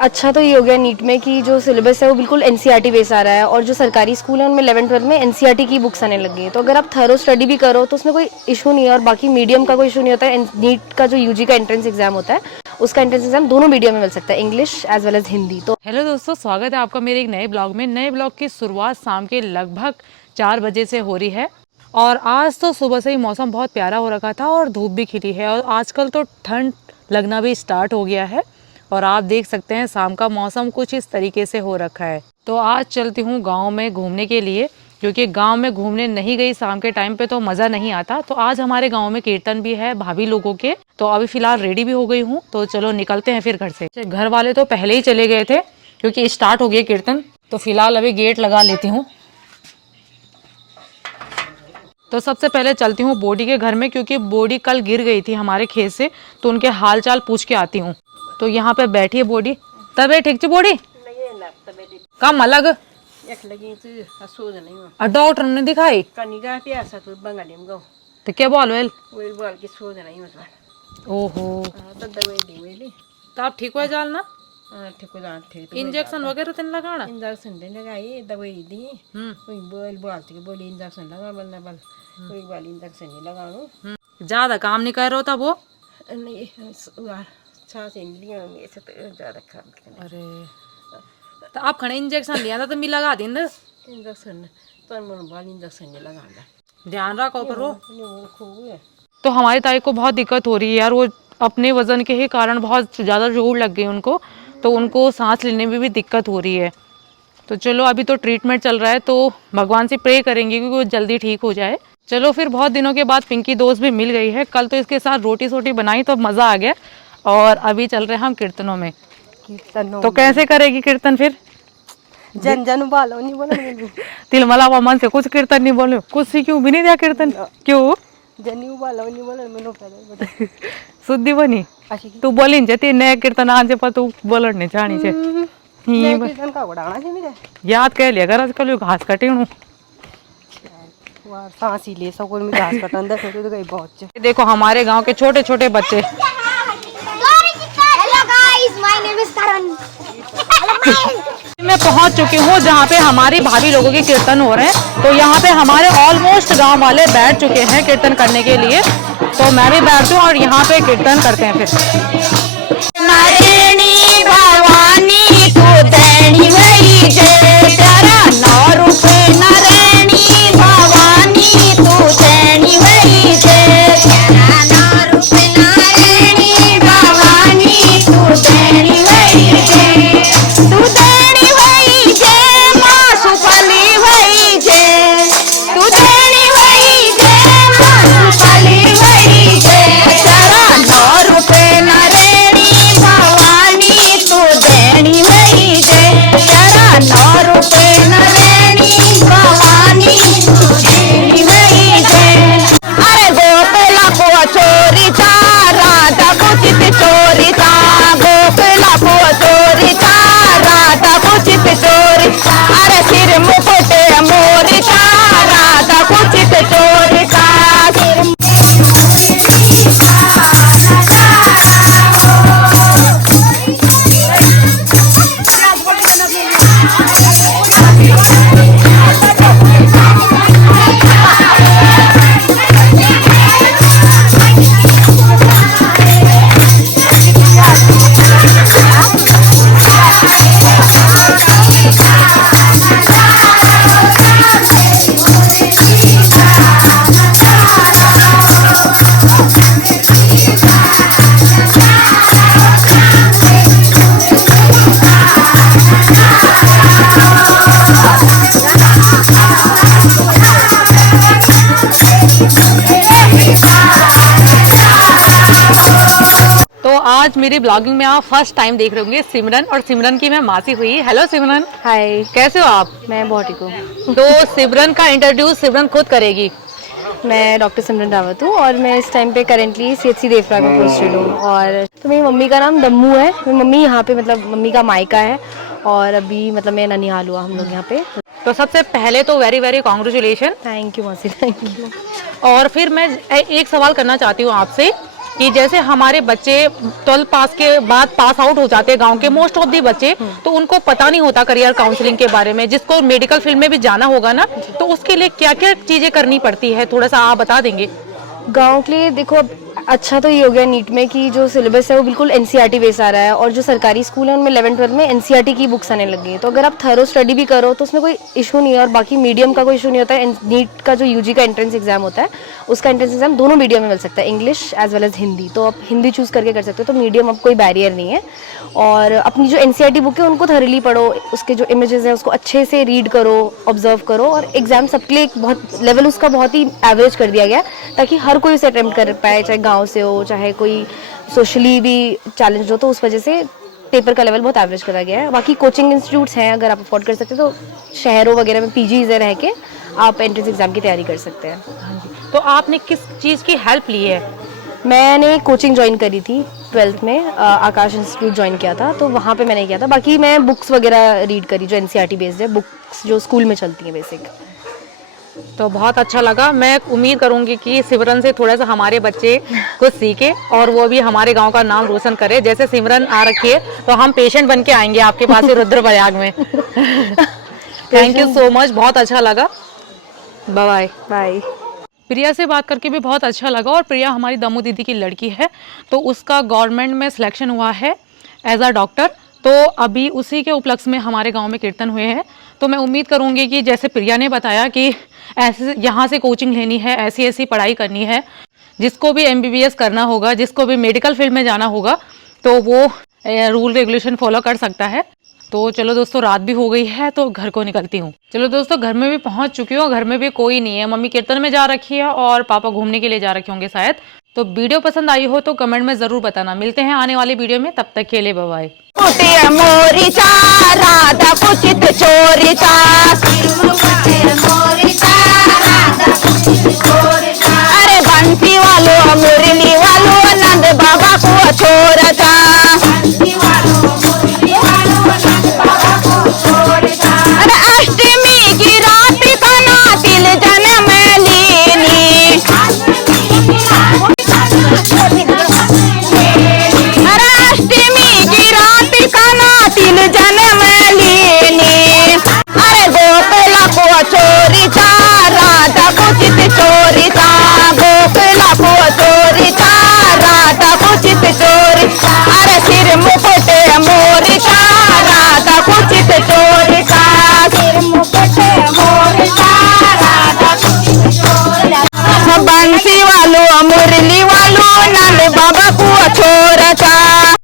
अच्छा तो ये हो गया नीट में कि जो सिलेबस है वो बिल्कुल एनसीईआरटी बेस आ रहा है, और जो सरकारी स्कूल है उनमें 11th-12 में एनसीईआरटी की बुक्स आने लगी है। तो अगर आप थरो स्टडी भी करो तो उसमें कोई इशू नहीं है, और बाकी मीडियम का कोई इशू नहीं होता है। नीट का जो यूजी का एंट्रेंस एग्जाम होता है, उसका एंट्रेंस एग्जाम दोनों मीडियम में मिल सकता है, English as well as Hindi. तो हेलो दोस्तों, स्वागत है आपका मेरे एक नए ब्लॉग में। नए ब्लॉग की शुरुआत शाम के लगभग 4 बजे से हो रही है, और आज तो सुबह से ही मौसम बहुत प्यारा हो रखा था और धूप भी खिली है, और आजकल तो ठंड लगना भी स्टार्ट हो गया है। और आप देख सकते हैं शाम का मौसम कुछ इस तरीके से हो रखा है। तो आज चलती हूँ गांव में घूमने के लिए, क्योंकि गांव में घूमने नहीं गई शाम के टाइम पे तो मज़ा नहीं आता। तो आज हमारे गांव में कीर्तन भी है भाभी लोगों के, तो अभी फ़िलहाल रेडी भी हो गई हूँ। तो चलो निकलते हैं फिर घर से। घर वाले तो पहले ही चले गए थे क्योंकि स्टार्ट हो गया कीर्तन। तो फिलहाल अभी गेट लगा लेती हूँ। तो सबसे पहले चलती हूँ बॉडी के घर में, क्योंकि बॉडी कल गिर गई थी हमारे खेत से, तो उनके हाल चाल पूछ के आती हूँ। तो यहाँ पे बैठी है बॉडी। तबे ठीक बॉडी कम अलग डॉक्टर ने दिखाई तो क्या बोल वेल ओहो। तो आप ठीक हो जाल ना? इंजेक्शन वगैरह तो नहीं लगाना? इंजेक्शन लगाई, दवाई दी, कोई बोल बोलती के बोली इंजेक्शन लगा, बलना बल कोई बाल इंजेक्शन नहीं लगाऊं। ज्यादा काम नहीं कर रहा था वो? नहीं सांस इंद्रियों में से तो ज्यादा काम करना। अरे तो आप खड़े इंजेक्शन लिया था तो मैं लगा दी ना इंजेक्शन, तो मन बाल इंजेक्शन नहीं लगाना, ध्यान रखो करो। खूब है। तो हमारी ताई को बहुत दिक्कत हो रही है यार, वो अपने वजन के ही कारण बहुत ज़्यादा जोर लग गई उनको, तो उनको सांस लेने में भी दिक्कत हो रही है। तो चलो अभी तो ट्रीटमेंट चल रहा है, तो भगवान से प्रे करेंगे कि वो जल्दी ठीक हो जाए। चलो फिर बहुत दिनों के बाद पिंकी दोस्त भी मिल गई है। कल तो इसके साथ रोटी सोटी बनाई तो मज़ा आ गया, और अभी चल रहे हैं हम कीर्तनों में। तो कैसे करेगी कीर्तन फिर? जन जन बालो नहीं बोला तिलमला मन से कुछ कीर्तन नहीं बोलो, कुछ सीखूं भी नहीं दिया कीर्तन क्यों? जनी बालो नहीं बोला मैंने पहले शुद्धि बनी तू बोली जती नया कीर्तन आज पर तू बोलण नहीं जानी छे। कीर्तन का उड़ाना छे मेरे याद कह लिया कर आजकल घास कटीणू वार सांसी ले सकोल में घास कटन दे तो गई बहुत। देखो हमारे गांव के छोटे छोटे बच्चे। Hello guys, my name is Karan. मैं पहुंच चुकी हूँ जहाँ पे हमारी भाभी लोगों के कीर्तन हो रहे हैं। तो यहाँ पे हमारे ऑलमोस्ट गांव वाले बैठ चुके हैं कीर्तन करने के लिए, तो मैं भी बैठती हूँ और यहाँ पे कीर्तन करते हैं। फिर नारायणी भवानी तू दैनी वही जय तेरा नौ रूपे नारायणी भवानी तू दैनी वही जय तेरा नौ रूपे नारायणी भवानी तू दैनी वही जय तू दैनी वही जय माँ सुफली वही जय तू दैनी वही जय माँ सुफली वही जय तेरा नौ रूपे नारायणी भवानी तू दैनी वही जय तेरा नौ रूपे नारायणी भवानी तू दैनी वही जय। अरे गोपला को चोरी था राधा को चित चोरी था, गोपला को चोरी था राधा को चित चोरी था, अरे सिर मुकुट मोरी था राधा को चित चोरी था। तो आज मेरी ब्लॉगिंग में आप फर्स्ट टाइम देख रहे होंगे सिमरन, और सिमरन की मैं मासी हुई। हेलो सिमरन। हाय, कैसे हो आप? मैं बहुत ठीक हूँ। तो सिमरन का इंट्रोड्यूस सिमरन खुद करेगी। मैं डॉक्टर सिमरन रावत हूँ, और मैं इस टाइम पे करेंटली सीएचसी देवरा में पोस्टेड हूँ। और तो मेरी मम्मी का नाम दम्मू है। मेरी मम्मी यहाँ पे मतलब मम्मी का मायका है, और अभी मतलब मैं ननिहाल हुआ हम लोग यहाँ पे। तो सबसे पहले तो very very congratulation. Thank you मासी, थैंक यू। और फिर मैं एक सवाल करना चाहती हूँ आपसे कि जैसे हमारे बच्चे 12 पास के बाद पास आउट हो जाते हैं गांव के मोस्ट ऑफ दी बच्चे, तो उनको पता नहीं होता करियर काउंसलिंग के बारे में। जिसको मेडिकल फील्ड में भी जाना होगा ना, तो उसके लिए क्या क्या चीजें करनी पड़ती है, थोड़ा सा आप बता देंगे। गांव के लिए देखो, अब अच्छा तो ये हो गया नीट में कि जो सिलेबस है वो बिल्कुल एनसीईआरटी बेस आ रहा है, और जो सरकारी स्कूल है उनमें 11-12 में एनसीईआरटी की बुक्स आने लग गई हैं। तो अगर आप थरो स्टडी भी करो तो उसमें कोई इशू नहीं है, और बाकी मीडियम का कोई इशू नहीं होता है। नीट का जो यूजी का एंट्रेंस एग्जाम होता है, उसका एंट्रेंस एग्जाम दोनों मीडियम में मिल सकता है, English as well as Hindi. तो आप हिंदी चूज करके कर सकते हो, तो मीडियम अब कोई बैरियर नहीं है। और अपनी जो एनसीईआरटी बुक है उनको थरली पढ़ो, उसके जो इमेजेस हैं उसको अच्छे से रीड करो, ऑब्जर्व करो, और एग्जाम सबके लिए एक बहुत लेवल उसका बहुत ही एवरेज कर दिया गया है, ताकि हर कोई उसे अटेम्प्ट कर पाए, चाहे गाँव से हो, चाहे कोई सोशली भी चैलेंज हो। तो उस वजह से पेपर का लेवल बहुत एवरेज करा गया है। बाकी कोचिंग इंस्टीट्यूट्स हैं, अगर आप अफोर्ड कर सकते हो तो शहरों वगैरह में पीजीज रह के आप एंट्रेंस एग्जाम की तैयारी कर सकते हैं। तो आपने किस चीज की हेल्प ली है? मैंने कोचिंग ज्वाइन करी थी 12th में, आकाश इंस्टीट्यूट ज्वाइन किया था, तो वहाँ पे मैंने किया था। बाकी मैं बुक्स वगैरह रीड करी जो एनसीईआरटी बेस्ड है, बुक्स जो स्कूल में चलती हैं बेसिक। तो बहुत अच्छा लगा। मैं उम्मीद करूंगी कि सिमरन से थोड़ा सा हमारे बच्चे कुछ सीखे और वो भी हमारे गांव का नाम रोशन करे। जैसे सिमरन आ रखी है तो हम पेशेंट बन के आएंगे आपके पास से रुद्रप्रयाग में। थैंक यू सो मच, बहुत अच्छा लगा। Bye bye. बाय। प्रिया से बात करके भी बहुत अच्छा लगा। और प्रिया हमारी दमू दीदी की लड़की है, तो उसका गवर्नमेंट में सिलेक्शन हुआ है एज अ डॉक्टर। तो अभी उसी के उपलक्ष्य में हमारे गांव में कीर्तन हुए हैं। तो मैं उम्मीद करूंगी कि जैसे प्रिया ने बताया कि ऐसे यहाँ से कोचिंग लेनी है, ऐसी ऐसी पढ़ाई करनी है, जिसको भी एमबीबीएस करना होगा, जिसको भी मेडिकल फील्ड में जाना होगा, तो वो रूल रेगुलेशन फॉलो कर सकता है। तो चलो दोस्तों, रात भी हो गई है तो घर को निकलती हूँ। चलो दोस्तों, घर में भी पहुँच चुकी हूँ। घर में भी कोई नहीं है, मम्मी कीर्तन में जा रखी है और पापा घूमने के लिए जा रखे होंगे शायद। तो वीडियो पसंद आई हो तो कमेंट में जरूर बताना। मिलते हैं आने वाली वीडियो में, तब तक के लिए बाय बाय। मोरीचा राधा कुचित चोरीचा, अरे बंसी वालो मुरली वालो नंद बाबा को छोरचा, अरे अष्टमी की रात का तिल जन में लीनी, अरे अष्टमी की रात का तिल जन में लीनी, अरे गोकुला को चोरीचा राधा कुचित चोरीचा, गोकुला को चोरीचा राधा कुचित चोरीचा, अरे सिर मुकुट मोरीचा राधा कुचित चोरीचा, सिर मुकुट मोरीचा राधा कुचित चोरीचा, बंसी वालो मुरली वालो